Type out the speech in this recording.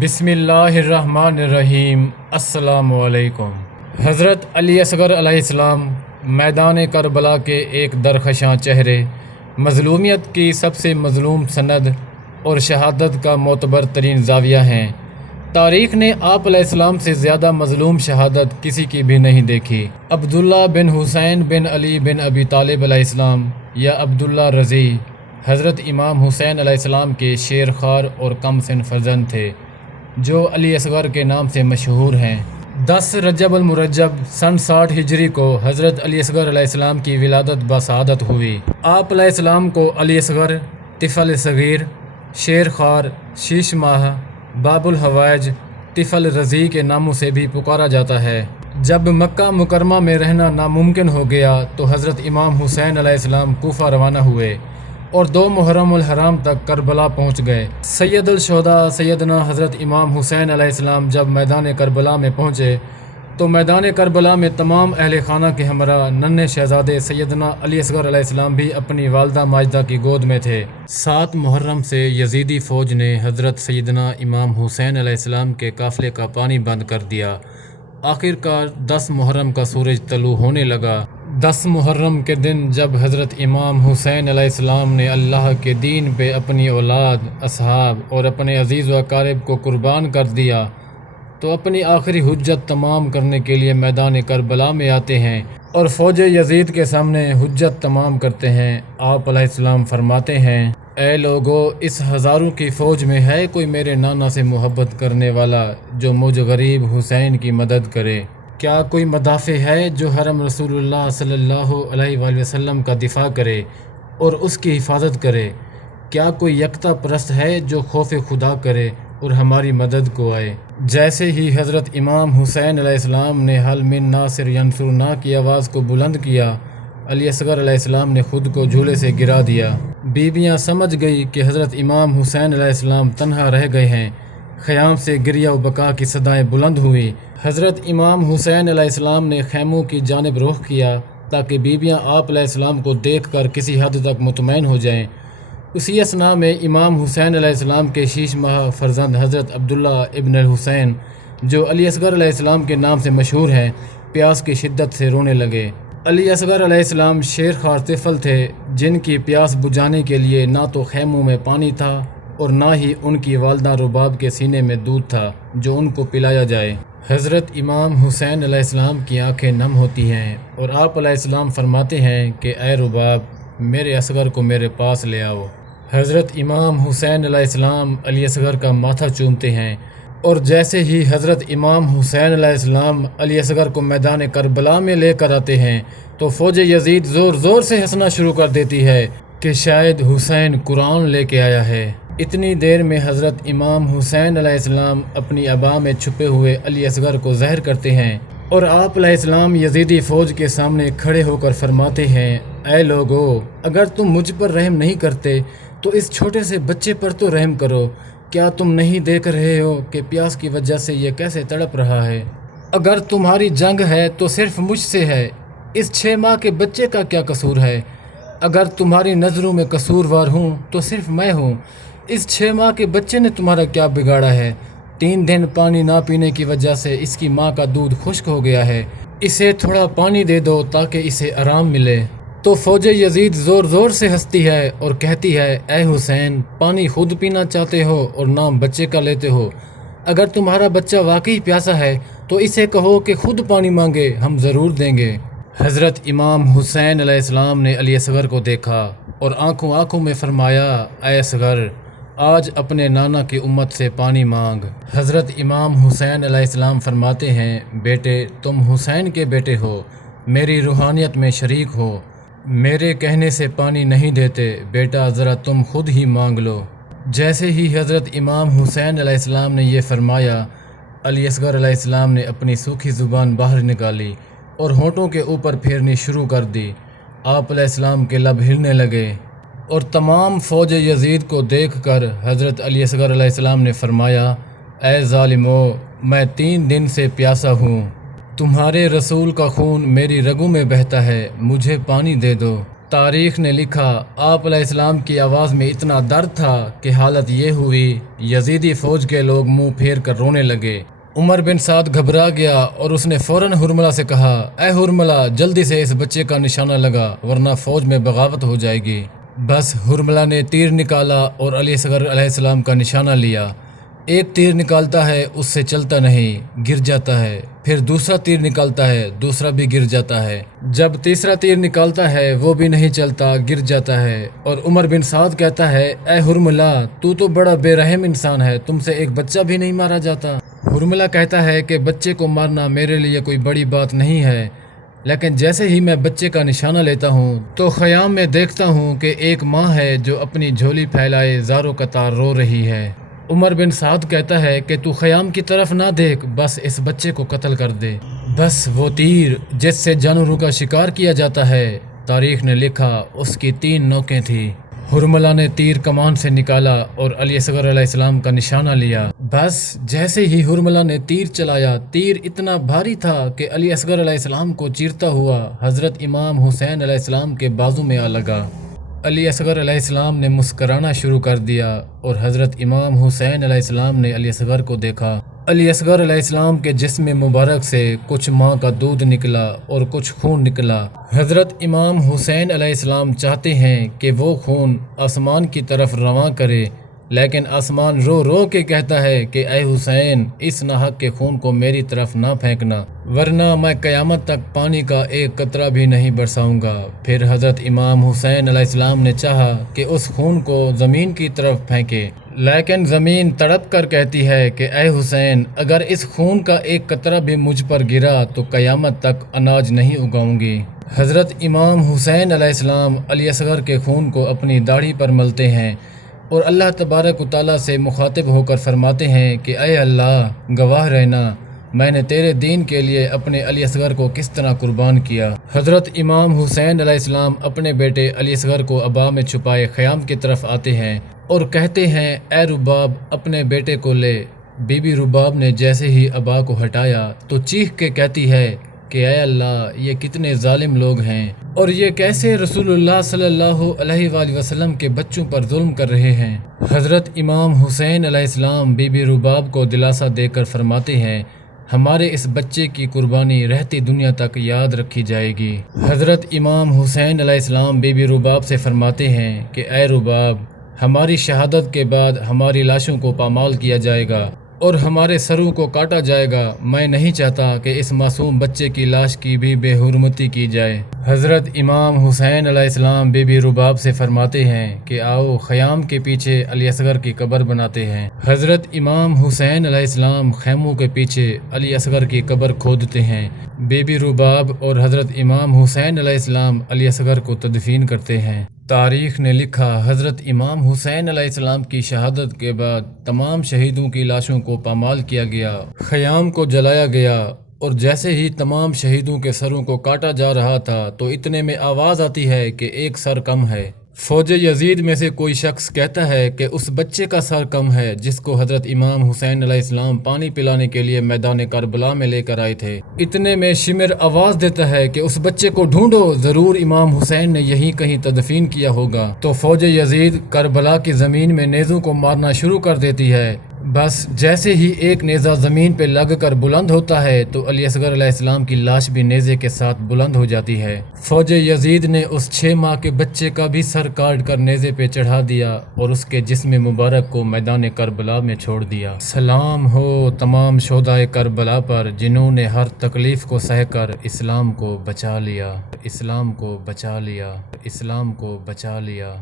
بسم اللہ الرحمن الرحیم۔ السلام علیکم۔ حضرت علی اصغر علیہ السلام میدان کربلا کے ایک درخشاں چہرے، مظلومیت کی سب سے مظلوم سند اور شہادت کا معتبر ترین زاویہ ہیں۔ تاریخ نے آپ علیہ السلام سے زیادہ مظلوم شہادت کسی کی بھی نہیں دیکھی۔ عبداللہ بن حسین بن علی بن ابی طالب علیہ السلام یا عبداللہ رضی حضرت امام حسین علیہ السلام کے شیر خوار اور کم سن فرزند تھے، جو علی اصغر کے نام سے مشہور ہیں۔ 10 رجب المرجب سن 60 ہجری کو حضرت علی اصغر علیہ السلام کی ولادت بسعادت ہوئی۔ آپ علیہ السلام کو علی اصغر، طفل صغیر، شیر خوار، شیش ماہ، باب الحوائج، طفل رضی کے ناموں سے بھی پکارا جاتا ہے۔ جب مکہ مکرمہ میں رہنا ناممکن ہو گیا تو حضرت امام حسین علیہ السلام کوفہ روانہ ہوئے اور 2 محرم الحرام تک کربلا پہنچ گئے۔ سید الشہداء سیدنا حضرت امام حسین علیہ السلام جب میدان کربلا میں پہنچے تو میدان کربلا میں تمام اہل خانہ کے ہمراہ ننھے شہزادے سیدنا علی اصغر علیہ السلام بھی اپنی والدہ ماجدہ کی گود میں تھے۔ 7 محرم سے یزیدی فوج نے حضرت سیدنا امام حسین علیہ السلام کے قافلے کا پانی بند کر دیا۔ آخر کار 10 محرم کا سورج طلوع ہونے لگا۔ 10 محرم کے دن جب حضرت امام حسین علیہ السلام نے اللہ کے دین پہ اپنی اولاد، اصحاب اور اپنے عزیز و اقارب کو قربان کر دیا تو اپنی آخری حجت تمام کرنے کے لیے میدان کربلا میں آتے ہیں اور فوج یزید کے سامنے حجت تمام کرتے ہیں۔ آپ علیہ السلام فرماتے ہیں، اے لوگو، اس ہزاروں کی فوج میں ہے کوئی میرے نانا سے محبت کرنے والا جو مجھ غریب حسین کی مدد کرے؟ کیا کوئی مدافع ہے جو حرم رسول اللہ صلی اللہ علیہ وآلہ وسلم کا دفاع کرے اور اس کی حفاظت کرے؟ کیا کوئی یکتا پرست ہے جو خوف خدا کرے اور ہماری مدد کو آئے؟ جیسے ہی حضرت امام حسین علیہ السلام نے حل من ناصر ینصرنا کی آواز کو بلند کیا، علی اصغر علیہ السلام نے خود کو جھولے سے گرا دیا۔ بیویاں سمجھ گئی کہ حضرت امام حسین علیہ السلام تنہا رہ گئے ہیں۔ خیام سے گریہ و بکا کی صدائیں بلند ہوئی۔ حضرت امام حسین علیہ السلام نے خیموں کی جانب رخ کیا تاکہ بیویاں آپ علیہ السلام کو دیکھ کر کسی حد تک مطمئن ہو جائیں۔ اسی اثناء میں امام حسین علیہ السلام کے شیش ماہ فرزند حضرت عبداللہ ابن الحسین، جو علی اصغر علیہ السلام کے نام سے مشہور ہیں، پیاس کی شدت سے رونے لگے۔ علی اصغر علیہ السلام شیر خوار طفل تھے جن کی پیاس بجھانے کے لیے نہ تو خیموں میں پانی تھا اور نہ ہی ان کی والدہ رباب کے سینے میں دودھ تھا جو ان کو پلایا جائے۔ حضرت امام حسین علیہ السلام کی آنکھیں نم ہوتی ہیں اور آپ علیہ السلام فرماتے ہیں کہ اے رباب، میرے اصغر کو میرے پاس لے آؤ۔ حضرت امام حسین علیہ السلام علی اصغر کا ماتھا چومتے ہیں اور جیسے ہی حضرت امام حسین علیہ السلام علی اصغر کو میدان کربلا میں لے کر آتے ہیں تو فوج یزید زور زور سے ہنسنا شروع کر دیتی ہے کہ شاید حسین قرآن لے کے آیا ہے۔ اتنی دیر میں حضرت امام حسین علیہ السلام اپنی عبا میں چھپے ہوئے علی اصغر کو ظاہر کرتے ہیں اور آپ علیہ السلام یزیدی فوج کے سامنے کھڑے ہو کر فرماتے ہیں، اے لوگو، اگر تم مجھ پر رحم نہیں کرتے تو اس چھوٹے سے بچے پر تو رحم کرو۔ کیا تم نہیں دیکھ رہے ہو کہ پیاس کی وجہ سے یہ کیسے تڑپ رہا ہے؟ اگر تمہاری جنگ ہے تو صرف مجھ سے ہے، اس 6 ماہ کے بچے کا کیا قصور ہے؟ اگر تمہاری نظروں میں قصوروار ہوں تو صرف میں ہوں، اس 6 ماہ کے بچے نے تمہارا کیا بگاڑا ہے؟ 3 دن پانی نہ پینے کی وجہ سے اس کی ماں کا دودھ خشک ہو گیا ہے، اسے تھوڑا پانی دے دو تاکہ اسے آرام ملے۔ تو فوج یزید زور زور سے ہنستی ہے اور کہتی ہے، اے حسین، پانی خود پینا چاہتے ہو اور نام بچے کا لیتے ہو؟ اگر تمہارا بچہ واقعی پیاسا ہے تو اسے کہو کہ خود پانی مانگے، ہم ضرور دیں گے۔ حضرت امام حسین علیہ السلام نے علی اصغر کو دیکھا اور آنکھوں آنکھوں میں فرمایا، اے اصغر، آج اپنے نانا کی امت سے پانی مانگ۔ حضرت امام حسین علیہ السلام فرماتے ہیں، بیٹے، تم حسین کے بیٹے ہو، میری روحانیت میں شریک ہو، میرے کہنے سے پانی نہیں دیتے، بیٹا ذرا تم خود ہی مانگ لو۔ جیسے ہی حضرت امام حسین علیہ السلام نے یہ فرمایا، علی اصغر علیہ السلام نے اپنی سوکھی زبان باہر نکالی اور ہونٹوں کے اوپر پھیرنی شروع کر دی۔ آپ علیہ السلام کے لب ہلنے لگے اور تمام فوج یزید کو دیکھ کر حضرت علی اصغر علیہ السلام نے فرمایا، اے ظالمو، میں 3 دن سے پیاسا ہوں، تمہارے رسول کا خون میری رگوں میں بہتا ہے، مجھے پانی دے دو۔ تاریخ نے لکھا آپ علیہ السلام کی آواز میں اتنا درد تھا کہ حالت یہ ہوئی یزیدی فوج کے لوگ منہ پھیر کر رونے لگے۔ عمر بن سعد گھبرا گیا اور اس نے فوراً حرملہ سے کہا، اے حرملہ جلدی سے اس بچے کا نشانہ لگا ورنہ فوج میں بغاوت ہو جائے گی۔ بس حرملہ نے تیر نکالا اور علی اصغر علیہ السلام کا نشانہ لیا۔ ایک تیر نکالتا ہے اس سے چلتا نہیں، گر جاتا ہے، پھر دوسرا تیر نکالتا ہے، دوسرا بھی گر جاتا ہے، جب تیسرا تیر نکالتا ہے وہ بھی نہیں چلتا، گر جاتا ہے۔ اور عمر بن سعد کہتا ہے، اے حرملہ تو بڑا بے رحم انسان ہے، تم سے ایک بچہ بھی نہیں مارا جاتا۔ حرملہ کہتا ہے کہ بچے کو مارنا میرے لیے کوئی بڑی بات نہیں ہے، لیکن جیسے ہی میں بچے کا نشانہ لیتا ہوں تو خیام میں دیکھتا ہوں کہ ایک ماں ہے جو اپنی جھولی پھیلائے زاروں قطار رو رہی ہے۔ عمر بن سعد کہتا ہے کہ تو خیام کی طرف نہ دیکھ، بس اس بچے کو قتل کر دے۔ بس وہ تیر جس سے جانوروں کا شکار کیا جاتا ہے، تاریخ نے لکھا اس کی 3 نوکیں تھیں۔ حرملہ نے تیر کمان سے نکالا اور علی اصغر علیہ السلام کا نشانہ لیا۔ بس جیسے ہی حرملہ نے تیر چلایا، تیر اتنا بھاری تھا کہ علی اصغر علیہ السلام کو چیرتا ہوا حضرت امام حسین علیہ السلام کے بازو میں آ لگا۔ علی اصغر علیہ السلام نے مسکرانا شروع کر دیا اور حضرت امام حسین علیہ السلام نے علی اصغر کو دیکھا۔ علی اصغر علیہ السلام کے جسم مبارک سے کچھ ماں کا دودھ نکلا اور کچھ خون نکلا۔ حضرت امام حسین علیہ السلام چاہتے ہیں کہ وہ خون آسمان کی طرف رواں کرے، لیکن آسمان رو رو کے کہتا ہے کہ اے حسین اس ناحق کے خون کو میری طرف نہ پھینکنا، ورنہ میں قیامت تک پانی کا ایک قطرہ بھی نہیں برساؤں گا۔ پھر حضرت امام حسین علیہ السلام نے چاہا کہ اس خون کو زمین کی طرف پھینکے، لیکن زمین تڑپ کر کہتی ہے کہ اے حسین اگر اس خون کا ایک قطرہ بھی مجھ پر گرا تو قیامت تک اناج نہیں اگاؤں گی۔ حضرت امام حسین علیہ السلام علی اصغر کے خون کو اپنی داڑھی پر ملتے ہیں اور اللہ تبارک و تعالیٰ سے مخاطب ہو کر فرماتے ہیں کہ اے اللہ گواہ رہنا میں نے تیرے دین کے لیے اپنے علی اصغر کو کس طرح قربان کیا۔ حضرت امام حسین علیہ السلام اپنے بیٹے علی اصغر کو ابا میں چھپائے خیام کی طرف آتے ہیں اور کہتے ہیں اے رباب اپنے بیٹے کو لے۔ بی بی رباب نے جیسے ہی ابا کو ہٹایا تو چیخ کے کہتی ہے کہ اے اللہ یہ کتنے ظالم لوگ ہیں اور یہ کیسے رسول اللہ صلی اللہ علیہ وآلہ وسلم کے بچوں پر ظلم کر رہے ہیں۔ حضرت امام حسین علیہ السلام بی بی رباب کو دلاسا دے کر فرماتے ہیں ہمارے اس بچے کی قربانی رہتی دنیا تک یاد رکھی جائے گی۔ حضرت امام حسین علیہ السلام بی بی رباب سے فرماتے ہیں کہ اے رباب ہماری شہادت کے بعد ہماری لاشوں کو پامال کیا جائے گا اور ہمارے سروں کو کاٹا جائے گا، میں نہیں چاہتا کہ اس معصوم بچے کی لاش کی بھی بے حرمتی کی جائے۔ حضرت امام حسین علیہ السلام بی بی رباب سے فرماتے ہیں کہ آؤ خیام کے پیچھے علی اصغر کی قبر بناتے ہیں۔ حضرت امام حسین علیہ السلام خیموں کے پیچھے علی اصغر کی قبر کھودتے ہیں۔ بی بی رباب اور حضرت امام حسین علیہ السلام علی اصغر کو تدفین کرتے ہیں۔ تاریخ نے لکھا حضرت امام حسین علیہ السلام کی شہادت کے بعد تمام شہیدوں کی لاشوں کو پامال کیا گیا، خیام کو جلایا گیا اور جیسے ہی تمام شہیدوں کے سروں کو کاٹا جا رہا تھا تو اتنے میں آواز آتی ہے کہ ایک سر کم ہے۔ فوج یزید میں سے کوئی شخص کہتا ہے کہ اس بچے کا سر کم ہے جس کو حضرت امام حسین علیہ السلام پانی پلانے کے لیے میدان کربلا میں لے کر آئے تھے۔ اتنے میں شمر آواز دیتا ہے کہ اس بچے کو ڈھونڈو، ضرور امام حسین نے یہیں کہیں تدفین کیا ہوگا۔ تو فوج یزید کربلا کی زمین میں نیزوں کو مارنا شروع کر دیتی ہے۔ بس جیسے ہی ایک نیزہ زمین پہ لگ کر بلند ہوتا ہے تو علی اصغر علیہ السلام کی لاش بھی نیزے کے ساتھ بلند ہو جاتی ہے۔ فوج یزید نے اس 6 ماہ کے بچے کا بھی سر کاٹ کر نیزے پہ چڑھا دیا اور اس کے جسم مبارک کو میدان کربلا میں چھوڑ دیا۔ سلام ہو تمام شہدائے کربلا پر جنہوں نے ہر تکلیف کو سہ کر اسلام کو بچا لیا، اسلام کو بچا لیا، اسلام کو بچا لیا۔